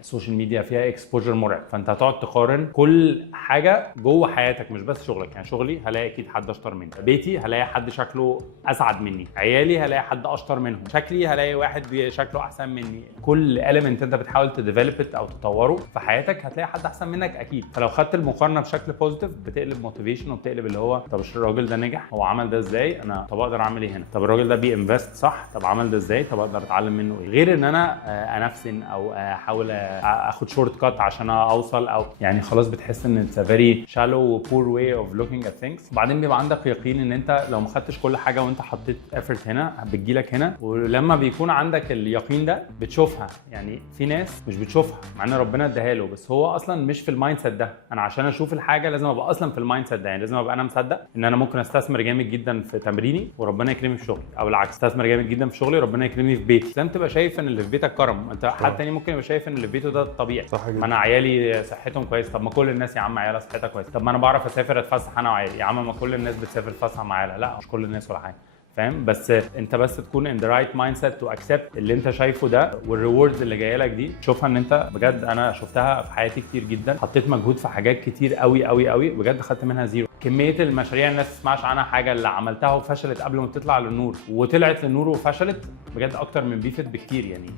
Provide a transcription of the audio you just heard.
السوشيال ميديا فيها اكسبوجر مرعب، فانت هتقعد تقارن كل حاجه جوه حياتك مش بس شغلك. يعني شغلي هلاقي اكيد حد اشطر مني، بيتي هلاقي حد شكله اسعد مني، عيالي هلاقي حد اشطر منهم، شكلي هلاقي واحد شكله احسن مني. كل element انت بتحاول تديفلوب او تطوره في حياتك هتلاقي حد احسن منك اكيد. فلو خدت المقارنه بشكل بوزيتيف بتقلب موتيفيشن، وبتقلب اللي هو طب الراجل ده نجح، هو عمل ده ازاي، انا طب اقدر اعمل ايه هنا، طب الراجل ده بينفست صح، طب عمل ده ازاي، طب اقدر اتعلم منه ايه، غير ان انا انفسن او احاول اخد شورت كات عشان اوصل. او يعني خلاص بتحس ان اتس فيري شالو poor way of looking at things. وبعدين بيبقى عندك يقين ان انت لو ما خدتش كل حاجه وانت حطيت effort هنا بتجيلك هنا. ولما بيكون عندك اليقين ده بتشوفها. يعني في ناس مش بتشوفها مع ان ربنا اداها له، بس هو اصلا مش في المايند سيت ده. انا عشان اشوف الحاجه لازم ابقى اصلا في المايند سيت ده. يعني لازم ابقى انا مصدق ان انا ممكن استثمر جامد جدا في تمريني وربنا يكرمني في شغلي، او العكس استثمر جامد جدا في شغلي وربنا يكرمني في بيتي. لازم تبقى شايف ان اللي في بيتك كرم. انت حد تاني ممكن يبقى شايف ان اللي في بيته ده طبيعي. ما انا عيالي صحتهم كويس، طب ما كل الناس يا عم عيالها صحتها كويس. طب ما انا بعرف اسافر اتفسح انا وعيالي، يا عم ما كل الناس بتسافر تتفسح مع عيالها. لا مش كل الناس ولا حاجه، فاهم؟ بس انت بس تكون in the right mindset to accept اللي انت شايفه ده، والريوردز اللي جايه لك دي شوفها ان انت بجد. انا شفتها في حياتي كتير جدا، حطيت مجهود في حاجات كتير قوي قوي قوي بجد خدت منها زيرو. كميه المشاريع الناس تسمعش عنها حاجه، اللي عملتها وفشلت قبل ما تطلع للنور وطلعت للنور وفشلت بجد اكتر من بيفت بكتير. يعني